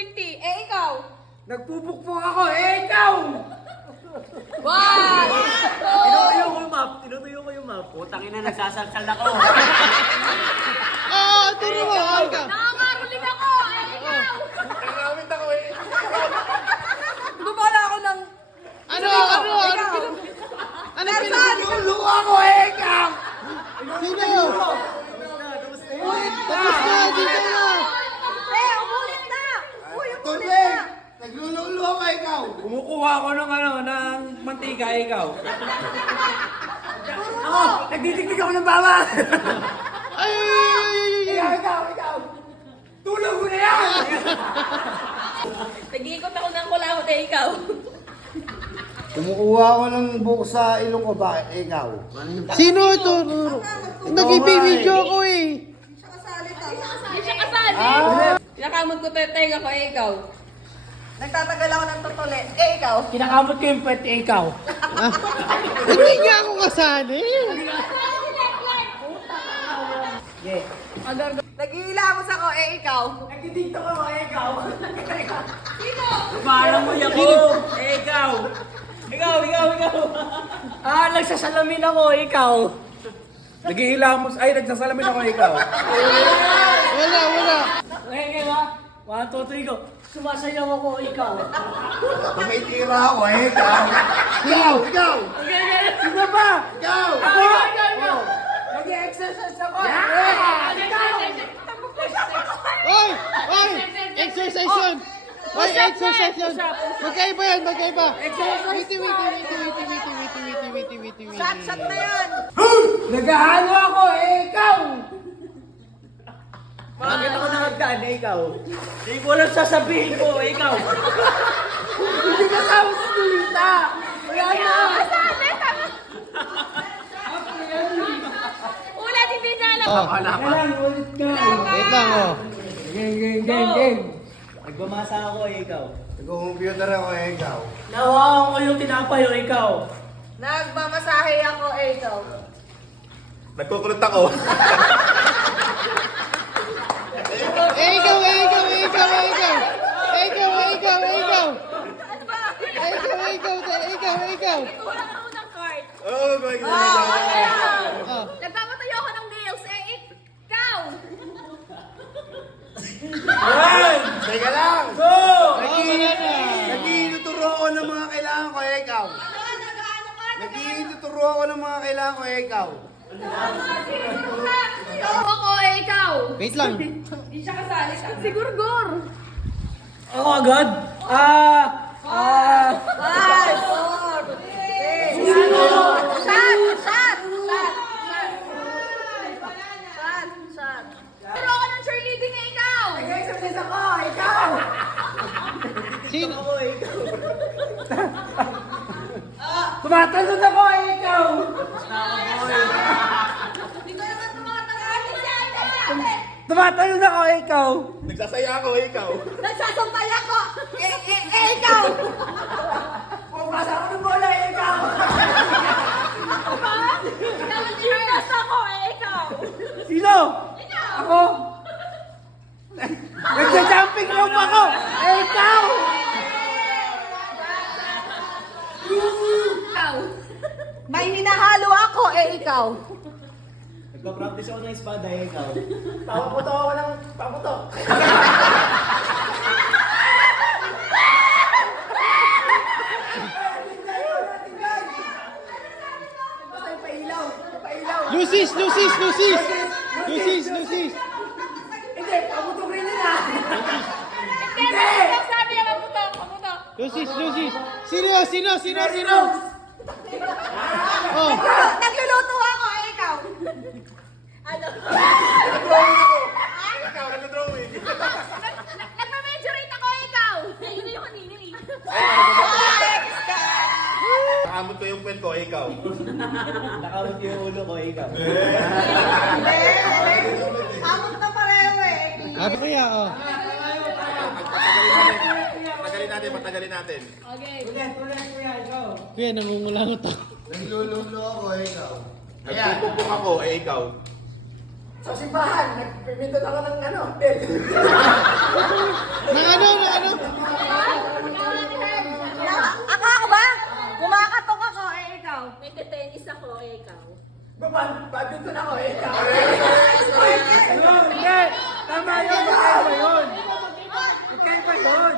flirty. Eh, ikaw? Nagpupukpok ako, eh ikaw! One! Tinutuyo ko yung map. Tinutuyo ko yung map. Putang ina, nagsasalsal ako. Turo mo, ikaw. Nakakaruling ako! Eh, ikaw! Nagamit ako eh. Bumala ako ng... Ano? Ano Nalulo ako, eh ikaw! Sino? Tapos na, dito na. Eh, umulit na! Uy, umulit Tuloy! na! Naglululo ako, ikaw! Kumukuha ako ng ng mantika, ikaw. Ako, nagtitiktik ako ng bawang! Ay! Ikaw! Tulog mo na yan! Nag-iikot ako ng kulawot eh, ikaw. Kumukuha ako ng buhok sa ilong ko, bakit ikaw? Sino ito? Nag-ibig-video ko eh. Hindi siya kasali. Pinakamot ko tenga ko eh, ikaw. Nagtatagal ako ng tutuli. Eh, ikaw. Kinakamot ko yung pwede, ikaw. Hindi nga ako kasali. Nag-iilamos ako eh, ikaw. Nagtitiktok ako, ikaw. Sino? Parang mo yan ko. Eh, ikaw. Ikaw. Nagsasalamin ako, ikaw. Nagsasalamin ako, ikaw. Wala. Okay, ba? 1, 2, 3, go. Sumasayaw ako, ikaw. Kung may tira ako, ikaw. Ikaw! Sino ba? Ikaw! Ako! Nag-exercise ako! Oy! Exercise yun! Oy, exercise yun! Magkaiba yan, magkaiba! Witi. Shot na yan. Nag-ahalo ako, ikaw! Bakit ako nakagdaan, eh, ikaw? Hindi ko alam sasabihin ko, eh, ikaw. Hindi kasama si Julita! Wala na! Kasali, tama. Ulat, hindi niya alam. Kailangan ulit ka! Wait lang, oh. Game! Nagbamasa ako, eh, ikaw. Nag-computer ako, ikaw. Nawakan ko yung tinapay, oh, ikaw. Nagmamasahe ako eh, ikaw. Nagkukulot ako. Ikaw! Kulang ako ng card. Oh my God! Oh. Nagpapatayo ako ng nails eh, ikaw. Teka lang! Go! Nag-iituturo ako ng mga kailangan ko, ikaw. Nag-iituturo ako ng mga kailangan ko, ikaw. Ako eh, ikaw. Wait lang. Hindi siya kasali. Sigurgor. Ako agad? Five, four, three. Shot. Pero ako ng cheerleading eh, ikaw. Nag-exercise ako, ikaw! Sino? Ako, eh, ikaw. Tumatalon ako, ikaw! Hindi ko naman tumatagal. Tumatalon ako, ikaw! Nagsasaya ako, ikaw. Nagsasampay ako. Ikaw. Pumasa ako ng bola, ikaw! Ako ba? Nakatiras ako eh, ikaw. Sino? Ako? Nagja-jumping rope ako! Ikaw! Ikaw. May hinahalo ako eh, ikaw. Nagpa-practice ako ng espada, eh, ikaw. Papaputo ako ng paputo! Lucis! Hindi, paputo rin nila! Hindi! Sabi niya paputok. Lucis! Sino? Oh. Nagluluto ako eh, ikaw. Ano? Ikaw, nag-drawing. Nagme-majorate ako eh, ikaw. Ayun na yung kanina eh. Nakamot ko yung kwent ko, ikaw. Nakawit yung ulo ko, eh, ikaw. Amot na pareho eh. Sabi ko yan, oh. Patagalin natin. Okay. Ulit, kuya, ikaw! Kuya, nangungulangot ako. Naglululo ako, ikaw. Nagpupukpok ako, ikaw. Sa simbahan, nagpimindot ako ng ano, bed. Na ano, na ano? Ako ba? Kumakatok ako, eh ikaw. Nagte-tennis ako, ikaw. Badminton ako, ikaw. Hindi! Tama yun! Magkaiba yun! Magkaiba yun!